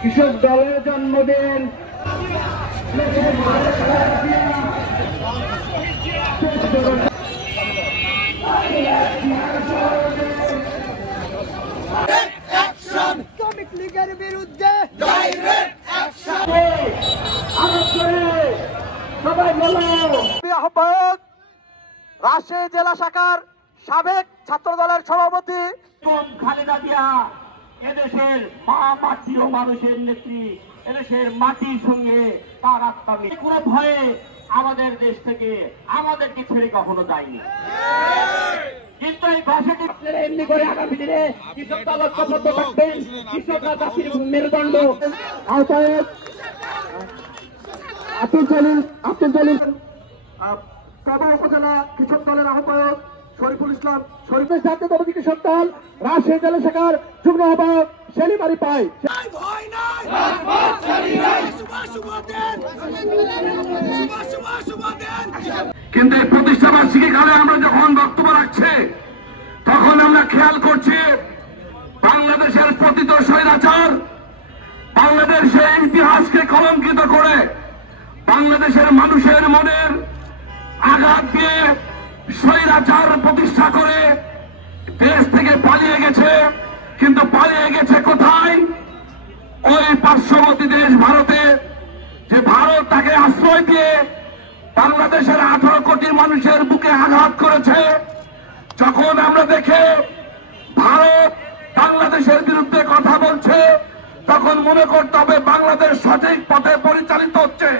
কৃষক দলের জন্মদিন শ্রমিক লীগের বিরুদ্ধে আহ্বায়ক রাজশাহী জেলা শাখার সাবেক ছাত্র দলের সভাপতি খালেদা জিয়া এদেশের মা মাটি ও মানুষের নেত্রী, এদেশের মাটির সঙ্গে তার আত্মা কোন ভয়ে আমাদের দেশ থেকে আমাদেরকে ছেড়ে কখনো যায়নি। কিন্তু এই ভাষাটি এমনি করে আগামী দিনে কৃষকরা ঐক্যবদ্ধ থাকবেন, কৃষকরা জাতির মেরুদণ্ড। আহ্বায়ক আব্দুল জলিল কাবা উপজেলা কৃষক দলের আহ্বায়ক শরীফুল ইসলাম, শরীফের জাতীয়তাবাদী কৃষক দল রাজশাহী জেলা শাখার যুগ্ম আহ্বায়ক সেলিম আলী পাই। কিন্তু এই প্রতিষ্ঠা বার্ষিকী কালে আমরা যখন বক্তব্য রাখছি তখন আমরা খেয়াল করছি বাংলাদেশের পতিত স্বৈরাচার বাংলাদেশের ইতিহাসকে কলঙ্কিত করে বাংলাদেশের মানুষের মনের আঘাত দিয়ে স্বৈরাচার প্রতিষ্ঠা করে দেশ থেকে পালিয়ে গেছে। কিন্তু পালিয়ে গেছে কোথায়? ওই পার্শ্ববর্তী দেশ ভারতে, যে ভারত তাকে আশ্রয় দিয়ে বাংলাদেশের 18 কোটি মানুষের বুকে আঘাত করেছে। যখন আমরা দেখে ভারত বাংলাদেশের বিরুদ্ধে কথা বলছে তখন মনে করতে হবে বাংলাদেশ সঠিক পথে পরিচালিত হচ্ছে।